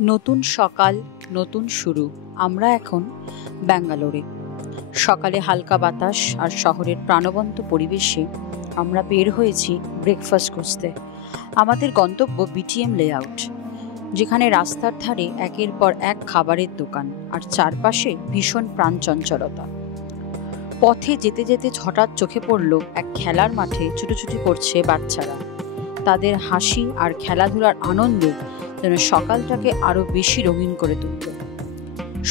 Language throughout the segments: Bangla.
নতুন সকাল, নতুন শুরু। আমরা এখন ব্যাঙ্গালোরে। সকালে হালকা বাতাস আর শহরের প্রাণবন্ত পরিবেশে আমরা বের হয়েছি ব্রেকফাস্ট খুঁজতে। আমাদের গন্তব্য বিটিএম লেআউট, যেখানে রাস্তার ধারে একের পর এক খাবারের দোকান আর চারপাশে ভীষণ প্রাণচঞ্চলতা। পথে যেতে যেতে হঠাৎ চোখে পড়ল এক খেলার মাঠে ছুটোছুটি করছে বাচ্চারা। তাদের হাসি আর খেলাধুলার আনন্দ যেন সকালটাকে আরো বেশি রঙিন করে তুলত।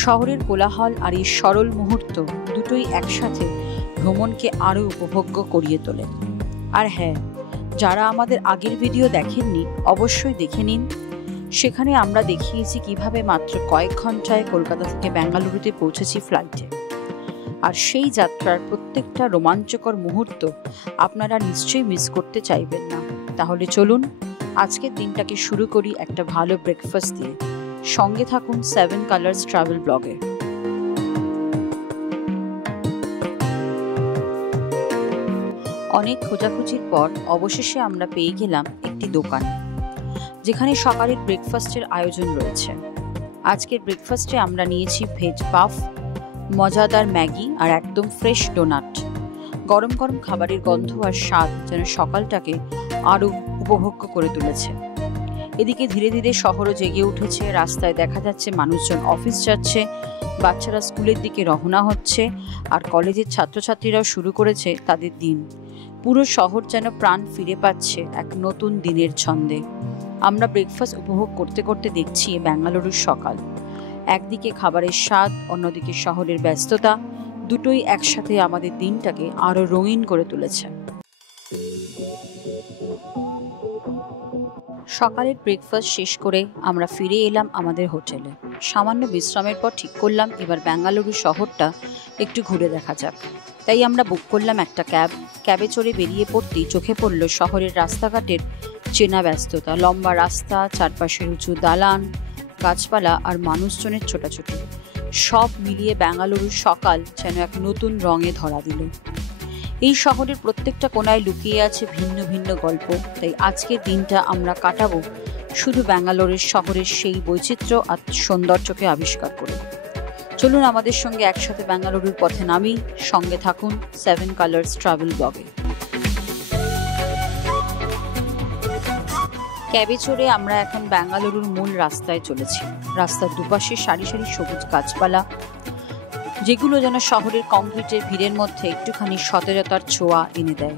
শহরের কোলাহল আর এই সরল মুহূর্ত দুটোই একসাথে ভ্রমণকে আরো উপভোগ্য করিয়ে তোলে। আর হ্যাঁ, যারা আমাদের আগের ভিডিও দেখেননি অবশ্যই দেখে নিন। সেখানে আমরা দেখিয়েছি কিভাবে মাত্র কয়েক ঘন্টায় কলকাতা থেকে বেঙ্গালুরুতে পৌঁছেছি ফ্লাইটে। আর সেই যাত্রার প্রত্যেকটা রোমাঞ্চকর মুহূর্ত আপনারা নিশ্চয়ই মিস করতে চাইবেন না। তাহলে চলুন আজকের দিনটাকে শুরু করি একটা ভালো ব্রেকফাস্ট দিয়ে। সঙ্গে থাকুন 7 কালার্স ট্রাভেল ব্লগে। অনেক খোঁজাখুঁজির পর অবশেষে আমরা পেয়ে গেলাম একটি দোকান, যেখানে সকালের ব্রেকফাস্টের আয়োজন রয়েছে। আজকের ব্রেকফাস্টে আমরা নিয়েছি ভেজ পাফ, মজাদার ম্যাগি আর একদম ফ্রেশ ডোনাট। গরম গরম খাবারের গন্ধ আর স্বাদ যেন সকালটাকে আরো উপভোগ্য করে তুলেছে। এদিকে ধীরে ধীরে শহরও জেগে উঠেছে। রাস্তায় দেখা যাচ্ছে মানুষজন অফিস যাচ্ছে, বাচ্চারা স্কুলের দিকে রওনা হচ্ছে, আর কলেজের ছাত্রছাত্রীরাও শুরু করেছে তাদের দিন। পুরো শহর যেন প্রাণ ফিরে পাচ্ছে এক নতুন দিনের ছন্দে। আমরা ব্রেকফাস্ট উপভোগ করতে করতে দেখছি বেঙ্গালুরুর সকাল। একদিকে খাবারের স্বাদ, অন্যদিকে শহরের ব্যস্ততা, দুটোই একসাথে আমাদের দিনটাকে আরো রঙিন করে তুলেছে। সকালের ব্রেকফাস্ট শেষ করে আমরা ফিরে এলাম আমাদের হোটেলে। সামান্য বিশ্রামের পর ঠিক করলাম এবার বেঙ্গালুরু শহরটা একটু ঘুরে দেখা যাক। তাই আমরা বুক করলাম একটা ক্যাবে চড়ে বেরিয়ে পড়তেই চোখে পড়ল শহরের রাস্তাঘাটের চেনা ব্যস্ততা। লম্বা রাস্তা, চারপাশের উঁচু দালান, গাছপালা আর মানুষজনের ছোটাছুটি, সব মিলিয়ে বেঙ্গালুরুর সকাল যেন এক নতুন রঙে ধরা দিল। এই শহরের প্রত্যেকটা কোনায় লুকিয়ে আছে ভিন্ন ভিন্ন গল্প। তাই আজকের দিনটা আমরা কাটাবো শুধু বেঙ্গালুরুর শহরের সেই বৈচিত্র্য আর সৌন্দর্যকে আবিষ্কার করে। চলুন আমাদের সঙ্গে একসাথে বেঙ্গালুরুর পথে নামি। সঙ্গে থাকুন 7 কালার্স ট্রাভেল ব্লগে। ক্যাবে চড়ে আমরা এখন বেঙ্গালুরুর মূল রাস্তায় চলেছি। রাস্তার দুপাশে সারি সারি সবুজ গাছপালা, যেগুলো যেন শহরের কংক্রিটের ভিড়ের মধ্যে একটুখানি সতেজতার ছোঁয়া এনে দেয়।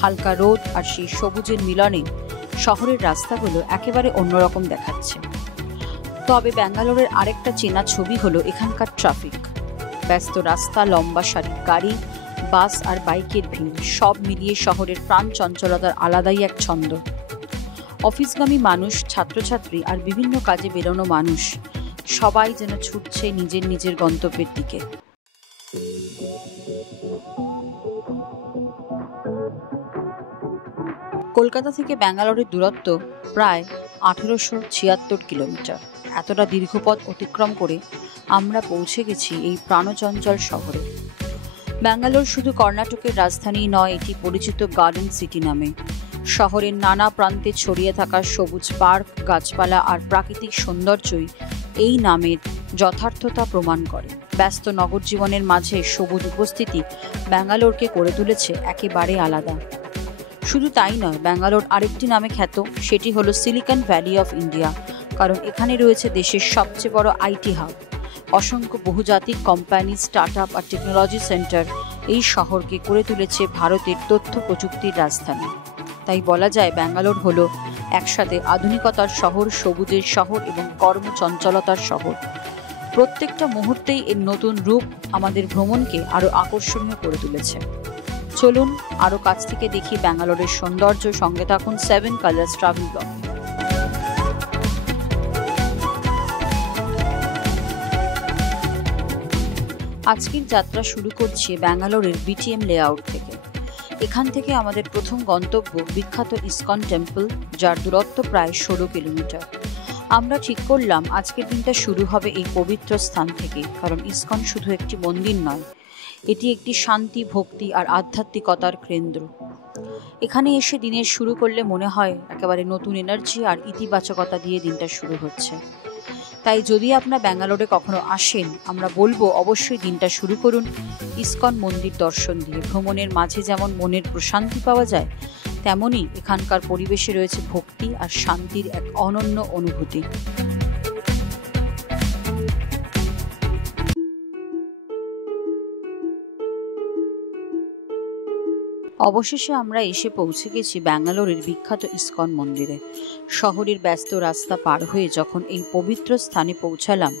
হালকা রোদ আর সেই সবুজের মিলনে শহরের রাস্তাগুলো একেবারে অন্যরকম দেখাচ্ছে। তবে বেঙ্গালুরুর আরেকটা চেনা ছবি হলো এখানকার ট্রাফিক। ব্যস্ত রাস্তা, লম্বা সারির গাড়ি, বাস আর বাইকের ভিড়, সব মিলিয়ে শহরের প্রাণ চঞ্চলতার আলাদাই এক ছন্দ। অফিসগামী মানুষ, ছাত্রছাত্রী আর বিভিন্ন কাজে বেরোনো মানুষ সবাই যেন ছুটছে নিজের নিজের গন্তব্যের দিকে। কলকাতা থেকে বেঙ্গালুরুর দূরত্ব প্রায় 1876 কিলোমিটার। এতটা দীর্ঘ পথ অতিক্রম করে আমরা পৌঁছে গেছি এই প্রাণচঞ্চল শহরে। বেঙ্গালুরু শুধু কর্ণাটকের রাজধানী নয়, এটি পরিচিত গার্ডেন সিটি নামে। শহরের নানা প্রান্তে ছড়িয়ে থাকা সবুজ পার্ক, গাছপালা আর প্রাকৃতিক সৌন্দর্যই এই নামের যথার্থতা প্রমাণ করে। ব্যস্ত নগর জীবনের মাঝে সবুজ উপস্থিতি বেঙ্গালুরুকে করে তুলেছে একেবারে আলাদা। শুধু তাই নয়, বেঙ্গালুরু আরেকটি নামে খ্যাত, সেটি হলো সিলিকন ভ্যালি অফ ইন্ডিয়া। কারণ এখানে রয়েছে দেশের সবচেয়ে বড় আইটি হাব, অসংখ্য বহুজাতিক কোম্পানি, স্টার্টআপ আর টেকনোলজি সেন্টার এই শহরকে করে তুলেছে ভারতের তথ্য প্রযুক্তির রাজধানী। তাই বলা যায় বেঙ্গালুরু হলো একসাথে আধুনিকতার শহর, সবুজের শহর এবং কর্মচঞ্চলতার শহর। প্রত্যেকটা মুহূর্তেই এর নতুন রূপ আমাদের ভ্রমণকে আরো আকর্ষণীয় করে তুলেছে। চলুন আরো কাছ থেকে দেখি বেঙ্গালুরুর সৌন্দর্য। সঙ্গে থাকুন 7 কালার্স ট্রাভেল ব্লগ। আজকের যাত্রা শুরু করছি বেঙ্গালুরুর বিটিএম লেআউট থেকে। এখান থেকে আমাদের প্রথম গন্তব্য বিখ্যাত ইসকন টেম্পল, যার দূরত্ব প্রায় 16 কিলোমিটার। আমরা ঠিক করলাম আজকের দিনটা শুরু হবে এই পবিত্র স্থান থেকে, কারণ ইসকন শুধু একটি মন্দির নয়, এটি একটি শান্তি, ভক্তি আর আধ্যাত্মিকতার কেন্দ্র। এখানে এসে দিনের শুরু করলে মনে হয় একেবারে নতুন এনার্জি আর ইতিবাচকতা দিয়ে দিনটা শুরু হচ্ছে। তাই যদি আপনারা ব্যাঙ্গালোরে কখনো আসেন, আমরা বলবো অবশ্যই দিনটা শুরু করুন ইসকন মন্দির দর্শন দিয়ে। ভ্রমণের মাঝে যেমন মনের প্রশান্তি পাওয়া যায়, তেমনই এখানকার পরিবেশে রয়েছে ভক্তি আর শান্তির এক অনন্য অনুভূতি। অবশেষে আমরা এসে পৌঁছে গেছি ব্যাঙ্গালোরের বিখ্যাত ইসকন মন্দিরে। শহরের ব্যস্ত রাস্তা পার হয়ে যখন এই পবিত্র স্থানে পৌঁছালাম,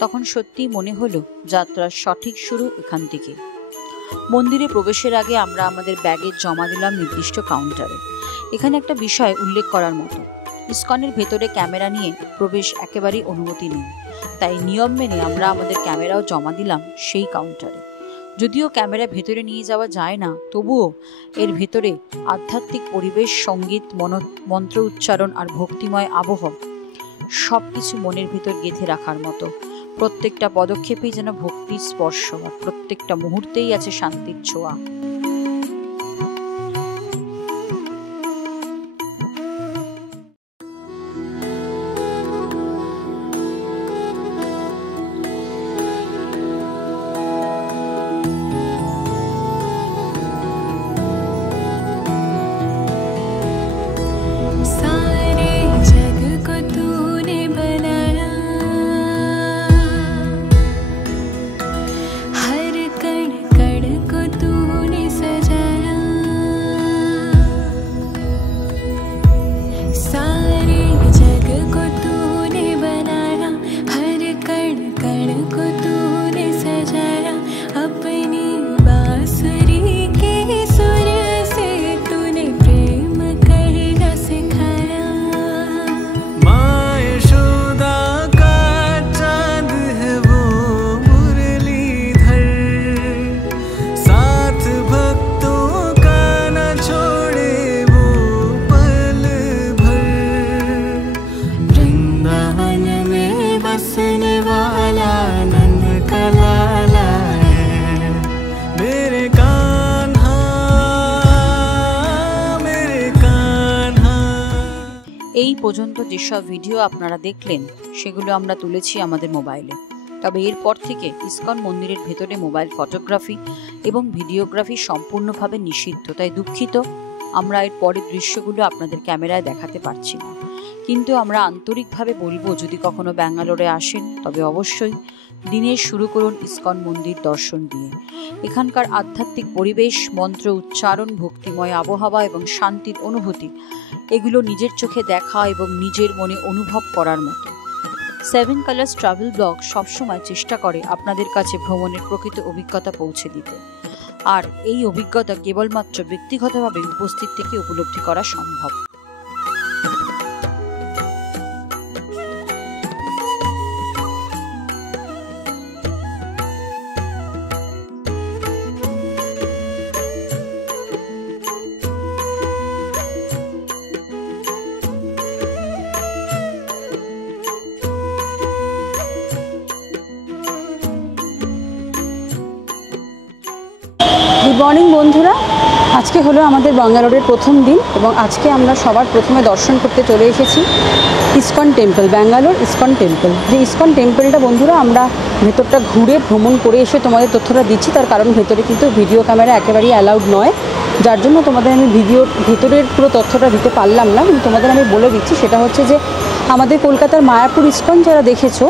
তখন সত্যিই মনে হলো যাত্রার সঠিক শুরু এখান থেকে। মন্দিরে প্রবেশের আগে আমরা আমাদের ব্যাগেজ জমা দিলাম নির্দিষ্ট কাউন্টারে। এখানে একটা বিষয় উল্লেখ করার মতো, ইসকনের ভেতরে ক্যামেরা নিয়ে প্রবেশ একেবারেই অনুমতি নেই। তাই নিয়ম মেনে আমরা আমাদের ক্যামেরাও জমা দিলাম সেই কাউন্টারে। যদিও ক্যামেরা ভেতরে নিয়ে যাওয়া যায় না, তবুও এর ভেতরে আধ্যাত্মিক পরিবেশ, সঙ্গীত, মন্ত্র উচ্চারণ আর ভক্তিময় আবহ সবকিছু মনের ভেতর গেঁথে রাখার মতো। প্রত্যেকটা পদক্ষেপেই যেন ভক্তির স্পর্শ, আর প্রত্যেকটা মুহূর্তেই আছে শান্তির ছোঁয়া। এই পর্যন্ত যেসব ভিডিও আপনারা দেখলেন সেগুলো আমরা তুলেছি আমাদের মোবাইলে। তবে এরপর থেকে ইসকন মন্দিরের ভেতরে মোবাইল ফটোগ্রাফি এবং ভিডিওগ্রাফি সম্পূর্ণভাবে নিষিদ্ধ। তাই দুঃখিত, আমরা এর পরের দৃশ্যগুলো আপনাদের ক্যামেরায় দেখাতে পারছি না। কিন্তু আমরা আন্তরিকভাবে বলবো, যদি কখনো ব্যাঙ্গালোরে আসেন তবে অবশ্যই দিনের শুরু করুন ইসকন মন্দির দর্শন দিয়ে। এখানকার আধ্যাত্মিক পরিবেশ, মন্ত্র উচ্চারণ, ভক্তিময় আবহাওয়া এবং শান্তির অনুভূতি, এগুলো নিজের চোখে দেখা এবং নিজের মনে অনুভব করার মতো। 7 কালার্স ট্রাভেল ব্লগ সবসময় চেষ্টা করে আপনাদের কাছে ভ্রমণের প্রকৃত অভিজ্ঞতা পৌঁছে দিতে। আর এই অভিজ্ঞতা কেবলমাত্র ব্যক্তিগতভাবে উপস্থিত থেকে উপলব্ধি করা সম্ভব। গুড মর্নিং বন্ধুরা, আজকে হলো আমাদের ব্যাঙ্গালোরের প্রথম দিন এবং আজকে আমরা সবার প্রথমে দর্শন করতে চলে এসেছি ISKCON temple, Bangalore ISKCON temple. যে ইসকন টেম্পলটা বন্ধুরা আমরা ভেতরটা ঘুরে ভ্রমণ করে এসে তোমাদের তথ্যটা দিচ্ছি, তার কারণ ভেতরে কিন্তু ভিডিও ক্যামেরা একেবারেই অ্যালাউড নয়, যার জন্য তোমাদের আমি ভেতরের পুরো তথ্যটা দিতে পারলাম না। কিন্তু তোমাদের আমি বলে দিচ্ছি, সেটা হচ্ছে যে আমাদের কলকাতার মায়াপুর ইসকন যারা দেখেছো,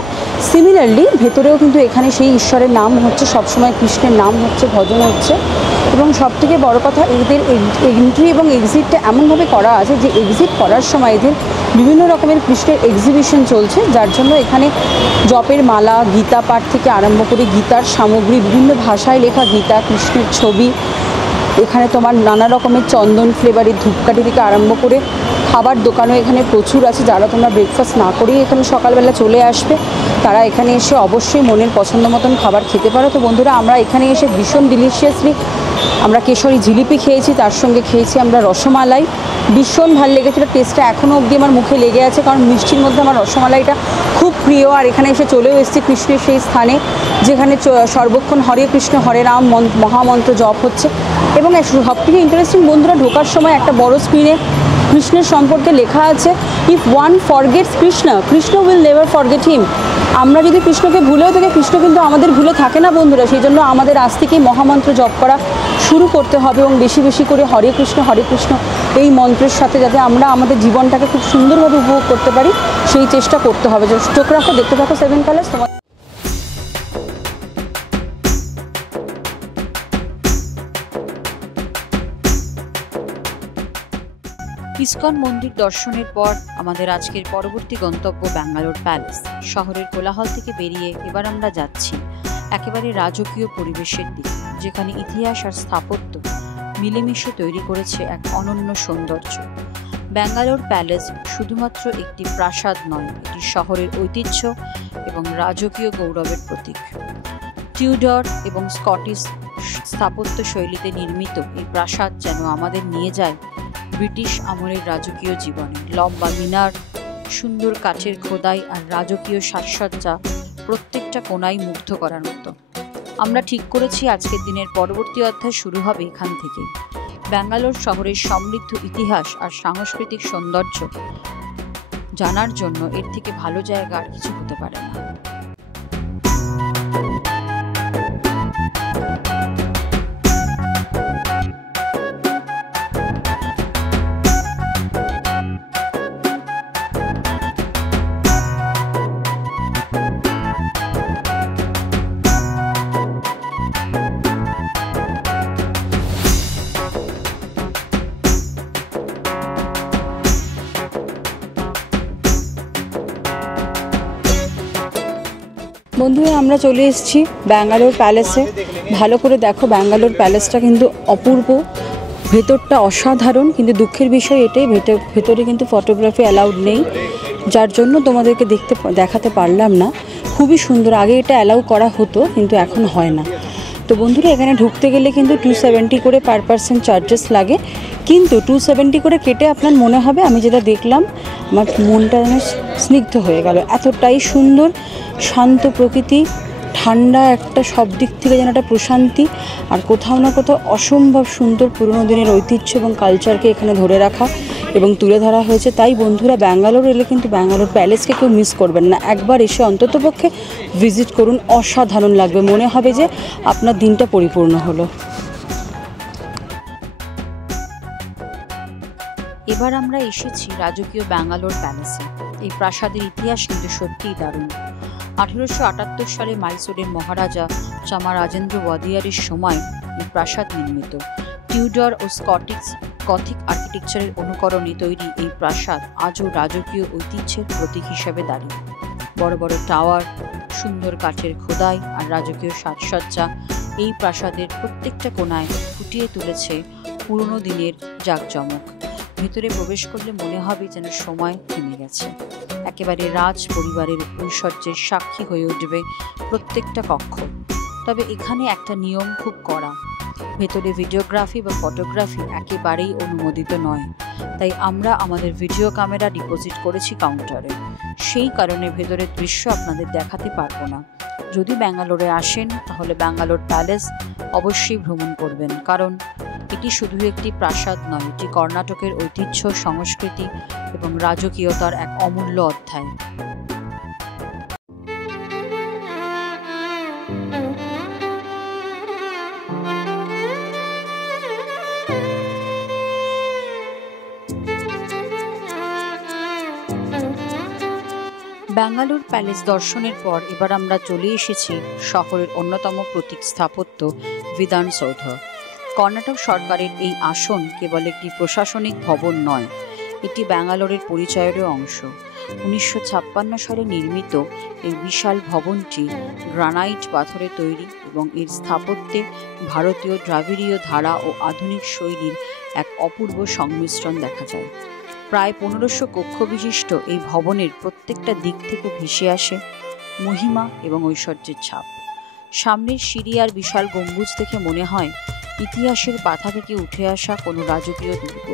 সিমিলারলি ভেতরেও কিন্তু এখানে সেই ঈশ্বরের নাম হচ্ছে, সবসময় কৃষ্ণের নাম হচ্ছে, ভজন হচ্ছে। এবং সবথেকে বড় কথা, এদের এন্ট্রি এবং এক্সিটটা এমনভাবে করা আছে যে এক্সিট করার সময় এদের বিভিন্ন রকমের কৃষ্ণের এক্সিবিশন চলছে, যার জন্য এখানে জপের মালা, গীতা পাঠ থেকে আরম্ভ করে গীতার সামগ্রী, বিভিন্ন ভাষায় লেখা গীতা, কৃষ্ণের ছবি, এখানে তোমার নানা রকমের চন্দন ফ্লেভারের ধূপকাঠি থেকে আরম্ভ করে খাবার দোকানও এখানে প্রচুর আছে। যারা তোমরা ব্রেকফাস্ট না করেই এখানে সকালবেলা চলে আসবে, তারা এখানে এসে অবশ্যই মনের পছন্দ মতন খাবার খেতে পারো। তো বন্ধুরা, আমরা এখানে এসে ভীষণ ডিলিশিয়াসলি আমরা কেশরি জিলিপি খেয়েছি, তার সঙ্গে খেয়েছি আমরা রসমালাই। ভীষণ ভালো লেগেছিলো, টেস্টটা এখনও অবধি আমার মুখে লেগে আছে, কারণ মিষ্টির মধ্যে আমার রসমালাইটা খুব প্রিয়। আর এখানে এসে চলেও এসেছি কৃষ্ণের সেই স্থানে, যেখানে সর্বক্ষণ হরে কৃষ্ণ হরে রাম মহামন্ত্র জপ হচ্ছে। এবং সবথেকে ইন্টারেস্টিং বন্ধুরা, ঢোকার সময় একটা বড় স্ক্রিনে কৃষ্ণের সম্পর্কে লেখা আছে, if one forgets Krishna, Krishna will never forget him. আমরা যদি কৃষ্ণকে ভুলেও থাকি, কৃষ্ণ কিন্তু আমাদের ভুলে থাকে না বন্ধুরা। সেই জন্য আমাদের আজ থেকেই মহামন্ত্র জপ করা শুরু করতে হবে এবং বেশি বেশি করে হরে কৃষ্ণ এই মন্ত্রের সাথে যাতে আমরা আমাদের জীবনটাকে খুব সুন্দরভাবে উপভোগ করতে পারি, সেই চেষ্টা করতে হবে। চোখ রাখো, দেখতে থাকো সেভেন কালার্স। তোমার ইসকন মন্দির দর্শনের পর আমাদের আজকের পরবর্তী গন্তব্য ব্যাঙ্গালোর প্যালেস। শহরের কোলাহল থেকে বেরিয়ে এবার আমরা যাচ্ছি একেবারে রাজকীয় পরিবেশের দিকে, যেখানে ইতিহাস আর স্থাপত্য মিলেমিশে তৈরি করেছে এক অনন্য সৌন্দর্য। ব্যাঙ্গালোর প্যালেস শুধুমাত্র একটি প্রাসাদ নয়, এটি শহরের ঐতিহ্য এবং রাজকীয় গৌরবের প্রতীক। টিউডর এবং স্কটিশ স্থাপত্য শৈলীতে নির্মিত এই প্রাসাদ যেন আমাদের নিয়ে যায় ব্রিটিশ আমলের রাজকীয় জীবনে। লম্বা মিনার, সুন্দর কাঠের খোদাই আর রাজকীয় সাজসজ্জা প্রত্যেকটা কোণাই মুগ্ধ করার মতো। আমরা ঠিক করেছি আজকের দিনের পরবর্তী অধ্যায় শুরু হবে এখান থেকে। ব্যাঙ্গালোর শহরের সমৃদ্ধ ইতিহাস আর সাংস্কৃতিক সৌন্দর্য জানার জন্য এর থেকে ভালো জায়গা আর কিছু হতে পারে না। বন্ধুরা, আমরা চলে এসেছি ব্যাঙ্গালোর প্যালেসে। ভালো করে দেখো, ব্যাঙ্গালোর প্যালেসটা কিন্তু অপূর্ব, ভেতরটা অসাধারণ। কিন্তু দুঃখের বিষয় এটাই, ভেতরে কিন্তু ফটোগ্রাফি অ্যালাউড নেই, যার জন্য তোমাদেরকে দেখাতে পারলাম না। খুবই সুন্দর, আগে এটা অ্যালাউ করা হতো কিন্তু এখন হয় না। তো বন্ধুরা, এখানে ঢুকতে গেলে কিন্তু 270 করে পার পার্সন চার্জেস লাগে। কিন্তু 270 করে কেটে আপনার মনে হবে, আমি যেটা দেখলাম আমার মনটা যেন স্নিগ্ধ হয়ে গেল। এতটাই সুন্দর, শান্ত প্রকৃতি, ঠান্ডা একটা, সব দিক থেকে যেন একটা প্রশান্তি। আর কোথাও না কোথাও অসম্ভব সুন্দর পুরনো দিনের ঐতিহ্য এবং কালচারকে এখানে ধরে রাখা এবং তুলে ধরা হয়েছে। তাই বন্ধুরা, ব্যাঙ্গালোর এলে কিন্তু ব্যাঙ্গালোর প্যালেসকে কেউ মিস করবেন না। একবার এসে অন্ততপক্ষে ভিজিট করুন, অসাধারণ লাগবে, মনে হবে যে আপনার দিনটা পরিপূর্ণ হলো। এবার আমরা এসেছি রাজকীয় ব্যাঙ্গালোর প্যালেসে। এই প্রাসাদের ইতিহাস কিন্তু সত্যিই দারুণ। 1878 সালে মাইসোরের মহারাজা চামারাজেন্দ্র ওয়াদিয়ারের সময় এই প্রাসাদ নির্মিত। টিউডর ও স্কটিশ গথিক আর্কিটেকচারের অনুকরণে তৈরি এই প্রাসাদ আজও রাজকীয় ঐতিহ্যের প্রতীক হিসেবে দাঁড়িয়ে। বড় বড় টাওয়ার, সুন্দর কাঠের খোদাই আর রাজকীয় সাজসজ্জা এই প্রাসাদের প্রত্যেকটা কোণায় ফুটিয়ে তুলেছে পুরনো দিনের জাঁকজমক। ভেতরে প্রবেশ করলে মনে হবে যেন সময় থেমে গেছে। একেবারে রাজ পরিবারের ঐশ্বর্যের সাক্ষী হয়ে উঠবে প্রত্যেকটা কক্ষ। তবে এখানে একটা নিয়ম খুব কড়া, ভেতরে ভিডিওগ্রাফি বা ফটোগ্রাফি একেবারেই অনুমোদিত নয়। তাই আমরা আমাদের ভিডিও ক্যামেরা ডিপোজিট করেছি কাউন্টারে। সেই কারণে ভেতরের দৃশ্য আপনাদের দেখাতে পারবো না। যদি ব্যাঙ্গালোরে আসেন তাহলে ব্যাঙ্গালোর প্যালেস অবশ্যই ভ্রমণ করবেন, কারণ এটি শুধু একটি প্রাসাদ নয়, এটি কর্ণাটকের ঐতিহ্য, সংস্কৃতি এবং রাজকীয়তার এক অমূল্য অধ্যায়। ব্যাঙ্গালোর প্যালেস দর্শনের পর এবার আমরা চলে এসেছি শহরের অন্যতম প্রতীক স্থাপত্য বিধানসৌধ। কর্ণাটক সরকারের এই আসন কেবল একটি প্রশাসনিক ভবন নয়, এটি ব্যাঙ্গালোরের পরিচয়েরও অংশ। 1956 সালে নির্মিত এই বিশাল ভবনটি গ্রানাইট পাথরে তৈরি এবং এর স্থাপত্যে ভারতীয় দ্রাবিড়ীয় ধারা ও আধুনিক শৈলীর এক অপূর্ব সংমিশ্রণ দেখা যায়। প্রায় 1500 কক্ষ বিশিষ্ট এই ভবনের প্রত্যেকটা দিক থেকে ভেসে আসে মহিমা এবং ঐশ্বর্যের ছাপ। সামনের সিঁড়ি আর বিশাল গম্বুজ দেখে মনে হয় ইতিহাসের পাতা থেকে উঠে আসা কোনো রাজকীয় দুর্গ।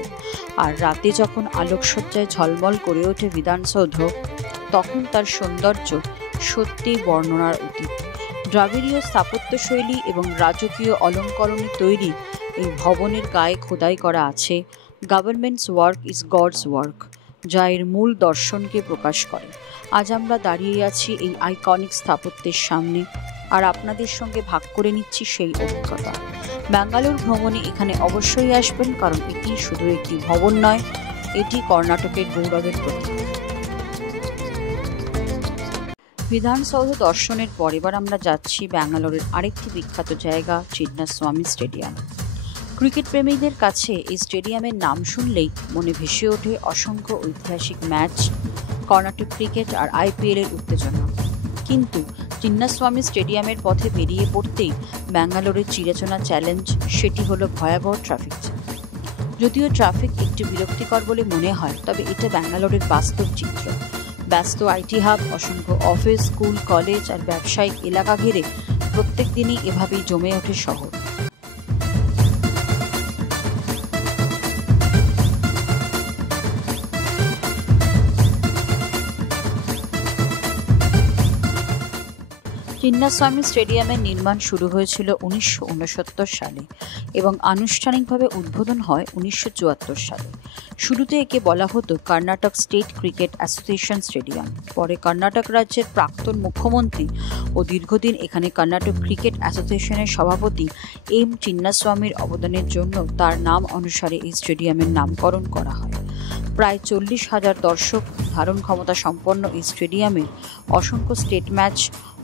আর রাতে যখন আলোকসজ্জায় ঝলমল করে ওঠে বিধানসৌধ, তখন তার সৌন্দর্য সত্যিই বর্ণনার অতীত। দ্রাবিড়ীয় স্থাপত্যশৈলী এবং রাজকীয় অলঙ্করণে তৈরি এই ভবনের গায়ে খোদাই করা আছে government's work is God's work, যা এর মূল দর্শনকে প্রকাশ করে। আজ আমরা দাঁড়িয়ে আছি এই আইকনিক স্থাপত্যের সামনে আর আপনাদের সঙ্গে ভাগ করে নিচ্ছি সেই অভিজ্ঞতা। ব্যাঙ্গালোর ভ্রমণে এখানে অবশ্যই আসবেন, কারণ এটি শুধু একটি ভবন নয়, এটি কর্ণাটকের গৌরবের প্রতীক। বিধানসৌধ দর্শনের পর এবার আমরা যাচ্ছি ব্যাঙ্গালোরের আরেকটি বিখ্যাত জায়গা, চিন্নাস্বামী স্টেডিয়াম। ক্রিকেট প্রেমীদের কাছে এই স্টেডিয়ামের নাম শুনলেই মনে ভেসে ওঠে অসংখ্য ঐতিহাসিক ম্যাচ, কর্ণাটক ক্রিকেট আর IPL এর উত্তেজনা। কিন্তু চিন্নাস্বামী স্টেডিয়ামের পথে বেরিয়ে পড়তেই ব্যাঙ্গালোরের চিরচেনা চ্যালেঞ্জ, সেটি হলো ভয়াবহ ট্রাফিক জ্যাম। যদিও ট্রাফিক একটু বিরক্তিকর বলে মনে হয়, তবে এটা ব্যাঙ্গালোরের বাস্তব চিত্র। ব্যস্ত IT হাব, অসংখ্য অফিস, স্কুল, কলেজ আর ব্যবসায়িক এলাকা ঘিরে প্রত্যেক দিনই এভাবেই জমে ওঠে শহর। চিন্নাস্বামী স্টেডিয়ামের নির্মাণ শুরু হয়েছিল 1969 সালে এবং আনুষ্ঠানিকভাবে উদ্বোধন হয় 1974 সালে। শুরুতে একে বলা হতো Karnataka state cricket association stadium. পরে কর্ণাটক রাজ্যের প্রাক্তন মুখ্যমন্ত্রী ও দীর্ঘদিন এখানে কর্ণাটক ক্রিকেট অ্যাসোসিয়েশনের সভাপতি M. চিন্নাস্বামীর অবদানের জন্য তার নাম অনুসারে এই স্টেডিয়ামের নামকরণ করা হয়। প্রায় 40,000 দর্শক ধারণ ক্ষমতা সম্পন্ন এই স্টেডিয়ামে অসংখ্য স্টেট ম্যাচ,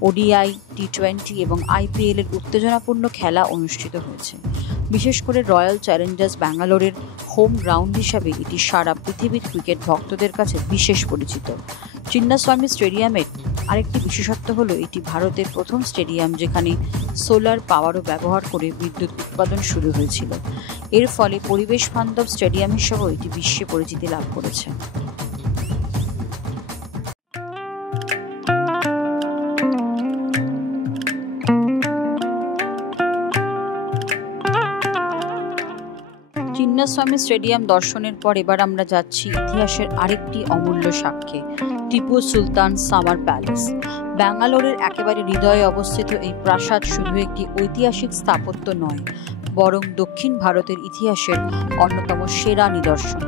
ODI, T20 এবং IPL এর উত্তেজনাপূর্ণ খেলা অনুষ্ঠিত হয়েছে। বিশেষ করে রয়্যাল চ্যালেঞ্জার্স ব্যাঙ্গালোরের হোম গ্রাউন্ড হিসাবে এটি সারা পৃথিবীর ক্রিকেট ভক্তদের কাছে বিশেষ পরিচিত। চিন্নাস্বামী স্টেডিয়ামের আরেকটি বিশেষত্ব হলো এটি ভারতের প্রথম স্টেডিয়াম যেখানে সোলার পাওয়ারও ব্যবহার করে বিদ্যুৎ উৎপাদন শুরু হয়েছিল। এর ফলে পরিবেশ বান্ধব স্টেডিয়াম হিসেবেও এটি বিশ্বে পরিচিতি লাভ করেছে। চিন্নাস্বামী স্টেডিয়াম দর্শনের পর এবার আমরা যাচ্ছি ইতিহাসের আরেকটি অমূল্য সাক্ষ্যে, টিপু সুলতান সামার প্যালেস। ব্যাঙ্গালোরের একেবারে হৃদয়ে অবস্থিত এই প্রাসাদ শুধু একটি ঐতিহাসিক স্থাপত্য নয়, বরং দক্ষিণ ভারতের ইতিহাসের অন্যতম সেরা নিদর্শন।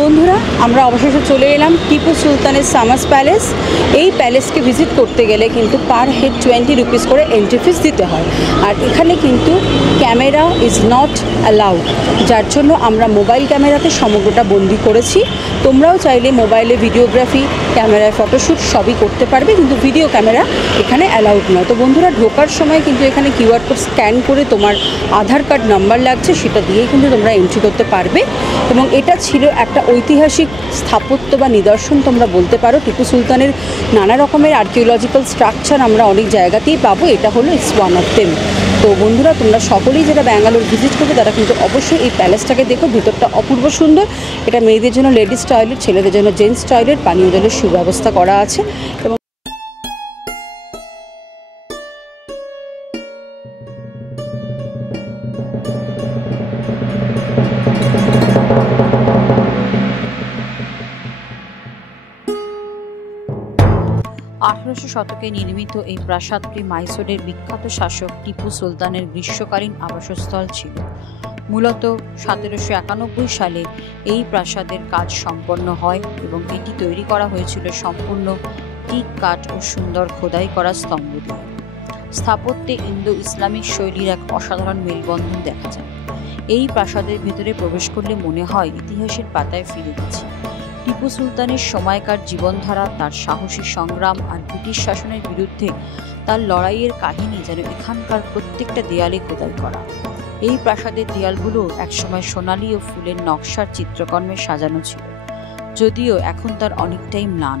বন্ধুরা, আমরা অবশেষে চলে এলাম টিপু সুলতানের সামার প্যালেস। এই প্যালেসকে ভিজিট করতে গেলে কিন্তু পার হেড 20 রুপিস করে এন্ট্রি ফিস দিতে হয়। আর এখানে কিন্তু ক্যামেরা ইজ নট অ্যালাউড, যার জন্য আমরা মোবাইল ক্যামেরাতে সমগ্রটা বন্দি করেছি। তোমরাও চাইলে মোবাইলে ভিডিওগ্রাফি, ক্যামেরায় ফটোশ্যুট সবই করতে পারবে, কিন্তু ভিডিও ক্যামেরা এখানে অ্যালাউড নয়। তো বন্ধুরা, ঢোকার সময় কিন্তু এখানে QR কোড স্ক্যান করে তোমার আধার কার্ড নাম্বার লাগছে, সেটা দিয়েই কিন্তু তোমরা এন্ট্রি করতে পারবে। এবং এটা ছিল একটা ঐতিহাসিক স্থাপত্য বা নিদর্শন তোমরা বলতে পারো। টিপু সুলতানের নানা রকমের আর্কিওলজিক্যাল স্ট্রাকচার আমরা অনেক জায়গাতেই পাবো, এটা হলো ইটস ওয়ান অফ দেম। তো বন্ধুরা, তোমরা সকলেই যারা ব্যাঙ্গালোর ভিজিট করবে তারা কিন্তু অবশ্যই এই প্যালেসটাকে দেখো। ভিতরটা অপূর্ব সুন্দর। এটা মেয়েদের জন্য লেডিস টয়লেট, ছেলেদের জন্য জেন্টস টয়লেট, পানীয় জলের সুব্যবস্থা করা আছে। এবং শতকে নির্মিত এই প্রাসাদটি মাইসোরের বিখ্যাত শাসক টিপু সুলতানের গ্রীষ্মকালীন আবাসস্থল ছিল। মূলত 1791 সালে এই প্রাসাদের কাজ সম্পন্ন হয় এবং এটি তৈরি করা হয়েছিল সম্পূর্ণ টিক কাঠ ও সুন্দর খোদাই করা স্তম্ভ দিয়ে। স্থাপত্যে ইন্দো ইসলামিক শৈলীর এক অসাধারণ মেলবন্ধন দেখা যায়। এই প্রাসাদের ভেতরে প্রবেশ করলে মনে হয় ইতিহাসের পাতায় ফিরে গেছি। টিপু সুলতানের সময়কার জীবনধারা, তার সাহসী সংগ্রাম আর ব্রিটিশ শাসনের বিরুদ্ধে তার লড়াইয়ের কাহিনী যেন এখানকার প্রত্যেকটা দেয়ালে খোদাই করা। এই প্রাসাদের দেয়ালগুলো একসময় সোনালী ও ফুলের নকশার চিত্রকর্মে সাজানো ছিল, যদিও এখন তার অনেকটাই ম্লান।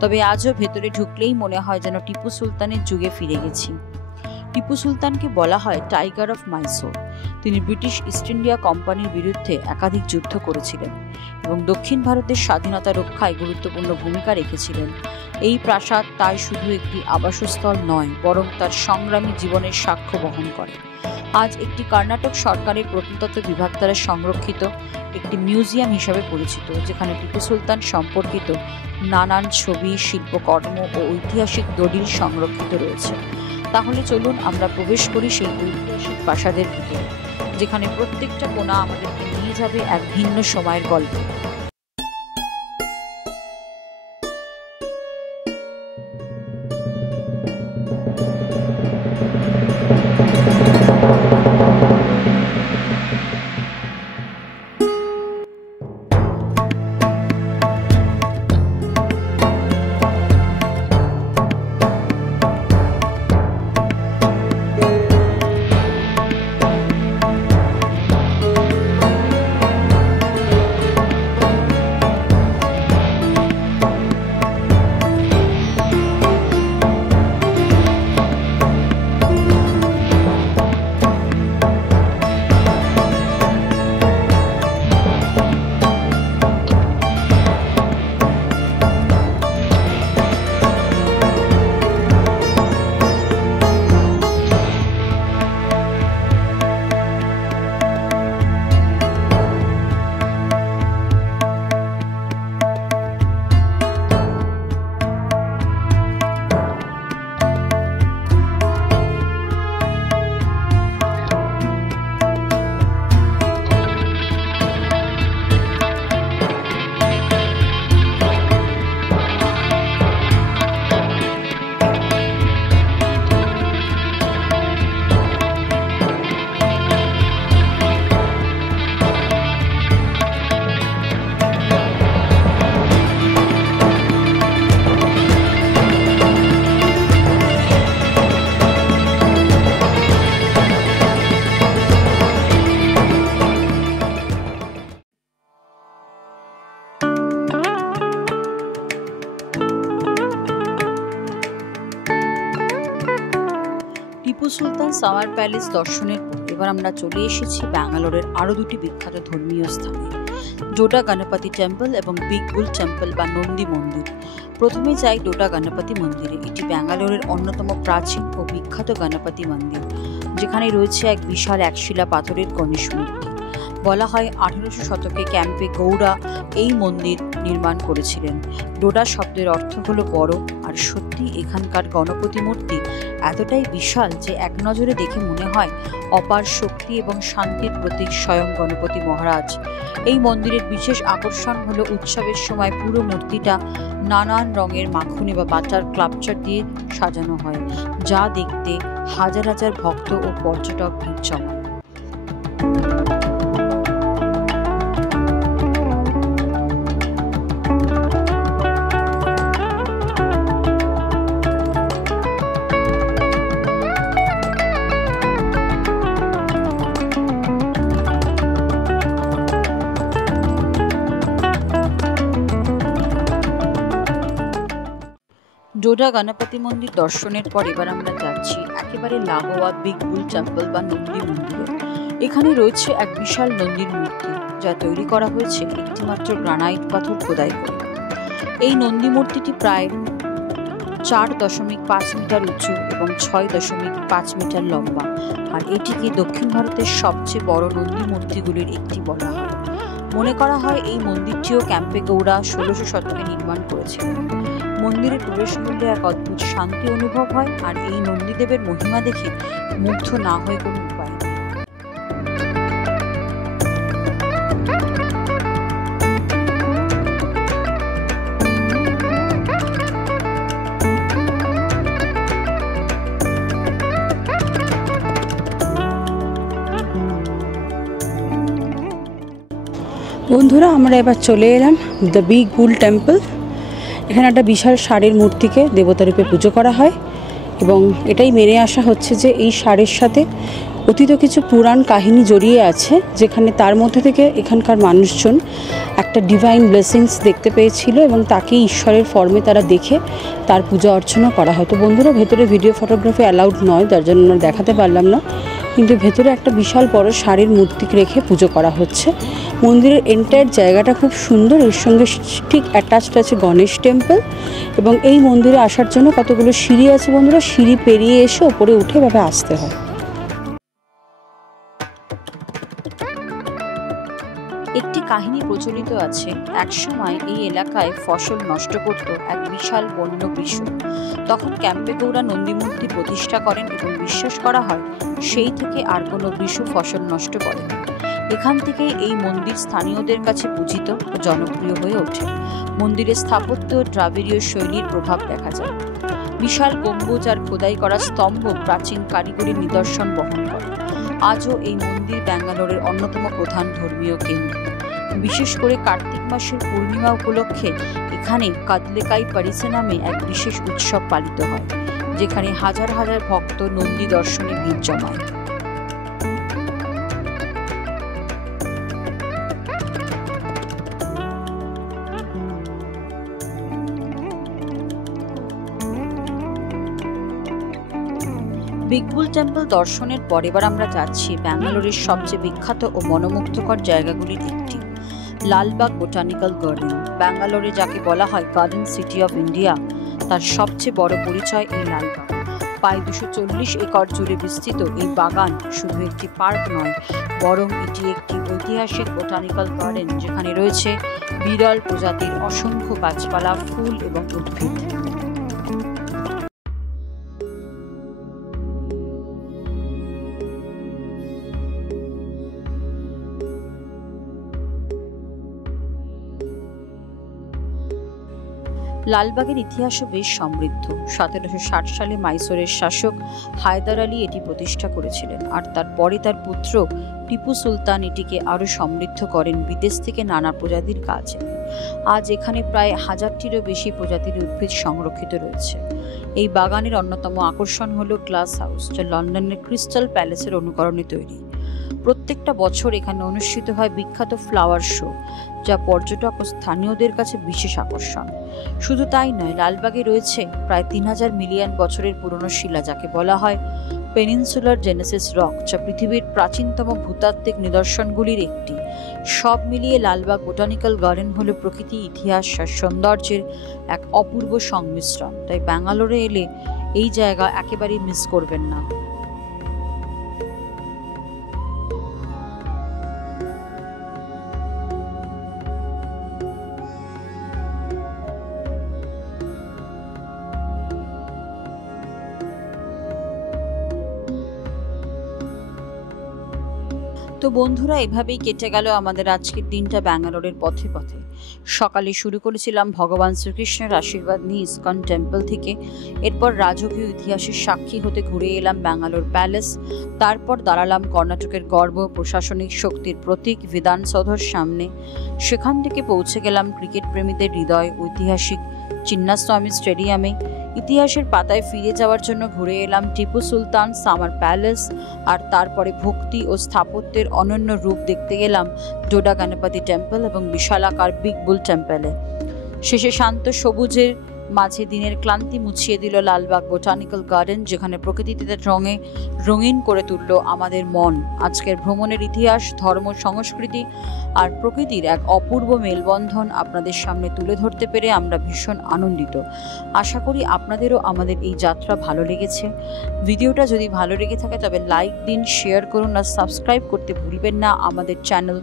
তবে আজও ভেতরে ঢুকলেই মনে হয় যেন টিপু সুলতানের যুগে ফিরে গেছি। টিপু সুলতানকে বলা হয় টাইগার অফ মাইসোর। তিনি ব্রিটিশ ইস্ট ইন্ডিয়া কোম্পানির বিরুদ্ধে একাধিক যুদ্ধ করেছিলেন এবং দক্ষিণ ভারতের স্বাধীনতা রক্ষায় গুরুত্বপূর্ণ ভূমিকা রেখেছিলেন। এই প্রাসাদ তাই শুধু একটি আবাসস্থল নয়, বরং তার সংগ্রামী জীবনের সাক্ষ্য বহন করে। আজ একটি কর্ণাটক সরকারের প্রত্নতত্ত্ব বিভাগ দ্বারা সংরক্ষিত একটি মিউজিয়াম হিসাবে পরিচিত, যেখানে টিপু সুলতান সম্পর্কিত নানান ছবি, শিল্পকর্ম ও ঐতিহাসিক দলিল সংরক্ষিত রয়েছে। তাহলে চলুন আমরা প্রবেশ করি সেই ঐতিহাসিক প্রাসাদের ভিতরে, যেখানে প্রত্যেকটা কোণা আমাদেরকে নিয়ে যাবে এক ভিন্ন সময়ের গল্পে। টিপু সুলতান সামার প্যালেস দর্শনের পর এবার আমরা চলে এসেছি ব্যাঙ্গালোরের আরও দুটি বিখ্যাত ধর্মীয় স্থানে, ডোডা গণপতি টেম্পল এবং বিগ বুল টেম্পল বা নন্দী মন্দির। প্রথমে যাই ডোডা গণপতি মন্দিরে। এটি ব্যাঙ্গালোরের অন্যতম প্রাচীন ও বিখ্যাত গণপতি মন্দির, যেখানে রয়েছে এক বিশাল একশিলা পাথরের গণেশ মূর্তি। বলা হয় 1800 শতকে ক্যাম্পে গৌড়া এই মন্দির নির্মাণ করেছিলেন। ডোডা শব্দের অর্থ হলো বড়, আর সত্যি এখানকার গণপতি মূর্তি এতটাই বিশাল যে এক নজরে দেখে মনে হয় অপার শক্তি এবং শান্তির প্রতীক স্বয়ং গণপতি মহারাজ। এই মন্দিরের বিশেষ আকর্ষণ হলো উৎসবের সময় পুরো মূর্তিটা নানান রঙের মাখনে বা বাটার ক্লাপচার দিয়ে সাজানো হয়, যা দেখতে হাজার হাজার ভক্ত ও পর্যটক ভিড় জমায়। ডোডা গণপতি মন্দির দর্শনের পর এবার আমরা যাচ্ছি একেবারে লাগোয়া বিগ বুল টেম্পল বা নন্দী মন্দিরে। এখানে রয়েছে এক বিশাল নন্দীর মূর্তি, যা তৈরি করা হয়েছে একটিমাত্র গ্রানাইট পাথর খোদাই করে। এই নন্দী মূর্তিটি প্রায় 4.5 মিটার উঁচু এবং 6.5 মিটার লম্বা, আর এটিকে দক্ষিণ ভারতের সবচেয়ে বড় নন্দী মূর্তিগুলির একটি বলা হয়। মনে করা হয় এই মন্দিরটিও ক্যাম্পে গৌড়া 1600 শতকে নির্মাণ করেছিলেন। মন্দিরের প্রবেশ মূল্যে এক অদ্ভুত শান্তি অনুভব হয়, আর এই নন্দীদেবের মহিমা দেখে মুগ্ধ না হয়ে কোনো উপায় নেই। বন্ধুরা, আমরা এবার চলে এলাম দ্য বিগ বুল টেম্পল। এখানে একটা বিশাল ষাঁড়ের মূর্তিকে দেবতারূপে পুজো করা হয়, এবং এটাই মেনে আসা হচ্ছে যে এই ষাঁড়ের সাথে অতীত কিছু পুরাণ কাহিনী জড়িয়ে আছে, যেখানে তার মধ্যে থেকে এখানকার মানুষজন একটা ডিভাইন ব্লেসিংস দেখতে পেয়েছিল এবং তাকে ঈশ্বরের ফর্মে তারা দেখে তার পূজা অর্চনা করা হয়। তো বন্ধুরা, ভেতরে ভিডিও ফটোগ্রাফি অ্যালাউড নয়, তার জন্য আমরা দেখাতে পারলাম না, কিন্তু ভেতরে একটা বিশাল বড় ষাঁড়ের মূর্তি রেখে পুজো করা হচ্ছে। মন্দিরের এন্টায়ার জায়গাটা খুব সুন্দর, এর সঙ্গে ঠিক অ্যাটাচড আছে গণেশ টেম্পল, এবং এই মন্দিরে আসার জন্য কতগুলো সিঁড়ি আছে বন্ধুরা, সিঁড়ি পেরিয়ে এসে ওপরে উঠে এভাবে আসতে হয়। কাহিনী প্রচলিত আছে, একসময় এই এলাকায় ফসল নষ্ট করত এক বিশাল বন্য বৃষ। তখন ক্যাম্পেগৌড়া নন্দীমূর্তি প্রতিষ্ঠা করেন এবং বিশ্বাস করা হয় সেই থেকে আর কোনো বৃষ ফসল নষ্ট করে না। এখান থেকেই এই মন্দির স্থানীয়দের কাছে পূজিত ও জনপ্রিয় হয়ে ওঠে। মন্দিরের স্থাপত্য দ্রাবিড়ীয় শৈলীর প্রভাব দেখা যায়। বিশাল গম্বুজ আর খোদাই করা স্তম্ভ প্রাচীন কারিগরি নিদর্শন বহন করে। আজও এই মন্দির ব্যাঙ্গালোরের অন্যতম প্রধান ধর্মীয় কেন্দ্র। বিশেষ করে কার্তিক মাসের পূর্ণিমা উপলক্ষে এখানে কাদলেকাই পারিসে নামে এক বিশেষ উৎসব পালিত হয়, যেখানে হাজার হাজার ভক্ত নন্দী দর্শনে ভিড় জমায়। বিগ বুল টেম্পল দর্শনের পর এবার আমরা যাচ্ছি ব্যাঙ্গালোরের সবচেয়ে বিখ্যাত ও মনোমুগ্ধকর জায়গাগুলির একটি, লালবাগ বোটানিক্যাল গার্ডেন। ব্যাঙ্গালোরে যাকে বলা হয় গার্ডেন সিটি অফ ইন্ডিয়া, তার সবচেয়ে বড় পরিচয় এই লালবাগ। প্রায় 240 একর জুড়ে বিস্তৃত এই বাগান শুধু একটি পার্ক নয়, বরং এটি একটি ঐতিহাসিক বোটানিক্যাল গার্ডেন, যেখানে রয়েছে বিরল প্রজাতির অসংখ্য গাছপালা, ফুল এবং উদ্ভিদ। লালবাগের ইতিহাসও বেশ সমৃদ্ধ। 1760 সালে মাইসোরের শাসক হায়দার আলী এটি প্রতিষ্ঠা করেছিলেন, আর তারপরে তার পুত্র টিপু সুলতান এটিকে আরও সমৃদ্ধ করেন বিদেশ থেকে নানা প্রজাতির গাছ এনে। আজ এখানে প্রায় 1000টিরও বেশি প্রজাতির উদ্ভিদ সংরক্ষিত রয়েছে। এই বাগানের অন্যতম আকর্ষণ হলো গ্লাস হাউস, যা লন্ডনের ক্রিস্টাল প্যালেসের অনুকরণে তৈরি। প্রত্যেকটা বছর এখানে অনুষ্ঠিত হয় বিখ্যাত ফ্লাওয়ার শো, যা পর্যটক ও স্থানীয়দের কাছে বিশেষ আকর্ষণ। শুধু তাই নয়, লালবাগে রয়েছে প্রায় 3000 মিলিয়ন বছরের পুরনো শিলা, যাকে বলা হয় পেনিনসুলার জেনেসিস রক, যা পৃথিবীর প্রাচীনতম ভূতাত্ত্বিক নিদর্শনগুলির একটি। সব মিলিয়ে লালবাগ বোটানিক্যাল গার্ডেন হলো প্রকৃতি, ইতিহাস আর সৌন্দর্যের এক অপূর্ব সংমিশ্রণ। তাই ব্যাঙ্গালোরে এলে এই জায়গা একেবারেই মিস করবেন না। তো বন্ধুরা, এভাবেই কেটে গেল আমাদের আজকের দিনটা ব্যাঙ্গালোরের পথে পথে। সকালে শুরু করেছিলাম ভগবান শ্রীকৃষ্ণের আশীর্বাদ নিয়ে ইসকন টেম্পল থেকে। এরপর রাজকীয় ইতিহাসের সাক্ষী হতে ঘুরে এলাম ব্যাঙ্গালোর প্যালেস। তারপর দাঁড়ালাম কর্ণাটকের গর্ব, প্রশাসনিক শক্তির প্রতীক বিধানসৌধর সামনে। সেখান থেকে পৌঁছে গেলাম ক্রিকেট প্রেমীদের হৃদয় ঐতিহাসিক চিন্নাস্বামী স্টেডিয়ামে। ইতিহাসের পাতায় ফিরে যাওয়ার জন্য ঘুরে এলাম টিপু সুলতান সামার প্যালেস, আর তারপরে ভক্তি ও স্থাপত্যের অনন্য রূপ দেখতে গেলাম ডোডা গণপতি টেম্পল এবং বিশালাকার বিগ বুল টেম্পলে। শেষে শান্ত সবুজের মাঝে দিনের ক্লান্তি মুছিয়ে দিল লালবাগ বোটানিক্যাল গার্ডেন, যেখানে প্রকৃতিতে রঙে রঙিন করে তুলল আমাদের মন। আজকের ভ্রমণের ইতিহাস, ধর্ম, সংস্কৃতি আর প্রকৃতির এক অপূর্ব মেলবন্ধন আপনাদের সামনে তুলে ধরতে পেরে আমরা ভীষণ আনন্দিত। আশা করি আপনাদেরও আমাদের এই যাত্রা ভালো লেগেছে। ভিডিওটা যদি ভালো লেগে থাকে তবে লাইক দিন, শেয়ার করুন আর সাবস্ক্রাইব করতে ভুলবেন না আমাদের চ্যানেল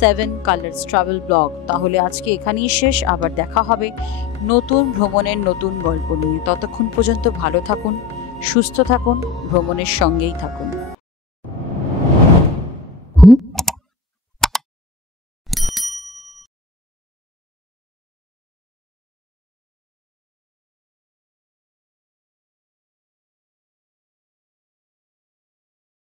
7 কালার্স ট্রাভেল ব্লগ। তাহলে আজকে এখানেই শেষ, আবার দেখা হবে নতুন ভ্রমণের নতুন গল্প নিয়ে। ততক্ষণ পর্যন্ত ভালো থাকুন, সুস্থ থাকুন, ভ্রমণের সঙ্গেই থাকুন।